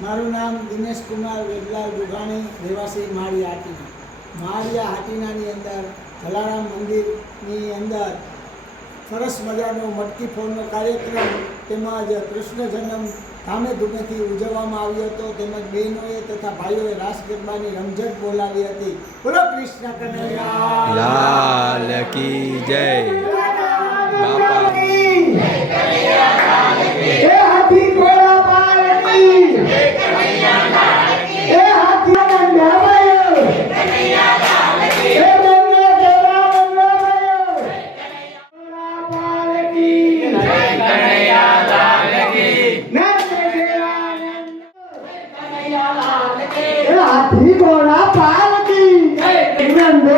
મારું નામ દિનેશ કુમાર વેદલાલ દુઘાણી, રહેવાસી માળિયા હાટીના. માળિયા હાટીનાની અંદર જલારામ મંદિરની અંદર સરસ મજાનો મટકી ફોડનો કાર્યક્રમ તેમજ કૃષ્ણ જન્મ ધામે ધૂમેથી ઉજવવામાં આવ્યો હતો. તેમજ બહેનોએ તથા ભાઈઓએ રાસ ગરબાની રમઝટ બોલાવી હતી. બોલો કૃષ્ણ કનૈયા લાલ કી જય. બાપાની એ હાથી ઘોડા પાલકી એ કનૈયા લાલ કી એ હાથી મંડાવાયો એ કનૈયા લાલ કી એ બંને કેરા મંડાવાયો એ કનૈયા પાલકી એ કનૈયા લાલ કી નંદ દેવાનંદ એ કનૈયા લાલ કી એ હાથી ઘોડા પાલકી એ નંદ